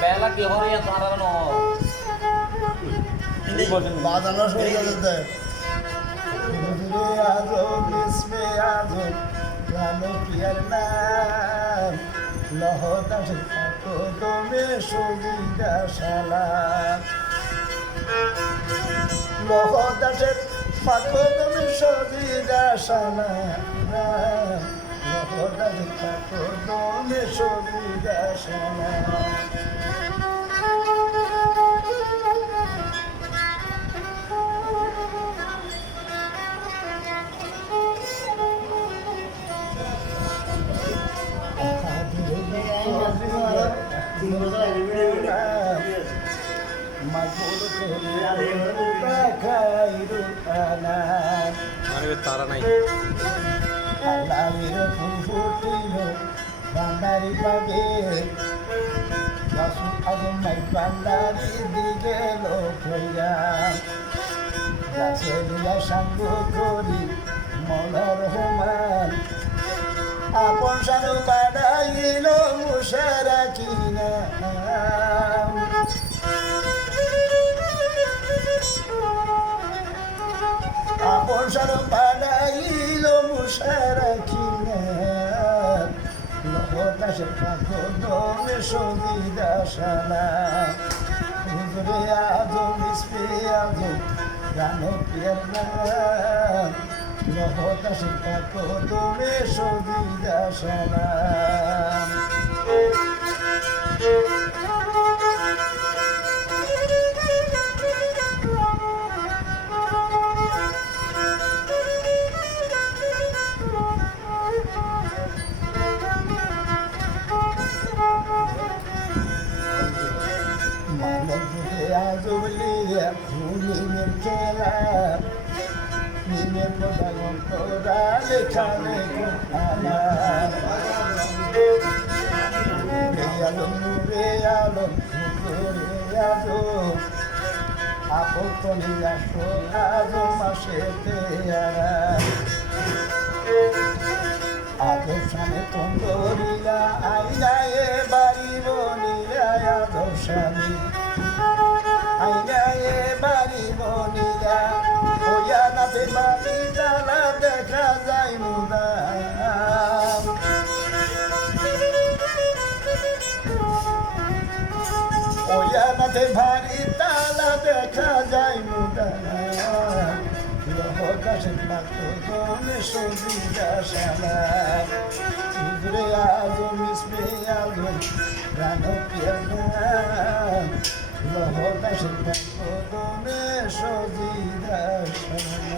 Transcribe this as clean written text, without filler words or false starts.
বেলা কি হরে তারানো বাজানো শুরু করতে আজো বিস্মে আজো জানো প্রিয়ার নাম লহদাসে থাকো তুমি সুবিধা শালা লহদাসের থাকো তুমি সুবিধা শালা লহদাসে থাকো তুমি সুবিধা শালা তারা নাই বান্দারি পাগে মাই বান্দারি দিকে লোকইয়া গাছে দিয়া সাঙ্গ করি মলার রহমান আপন সানু বাড়াইল মুশারা কিনা আপন সানু বাড়াইল মুশারা কিনা লহদাসের পাখো দমে সুবিধা শালা হুজুরে আজম ইসপে আজম জানো প্রিয়ার নাম লহদাসের পাখো দমে সুবিধা শালা নিমের খেলা নিমের পদাগন তোরা লেখালে আলম নুরে আলম নুরে আলম আপন তনি আসো আজম মাসে আদর সামনে তন্দরিয়া আইনায়ে বাড়ি বনিয়া আদর স্বামী আইনায়ে বাড়ি বনিয়া ওয়া নাতে বাড়ি তালা দেখা যায় মুদা ওয়া নাতে বাড়ি তালা দেখা যায় মুদা লহদাসের পাখো দমে সুবিধা শালা হুজুরে আজম ইসপে আজম জানো প্রিয়ার নাম লহদাসের পাখো দমে সুবিধা শালা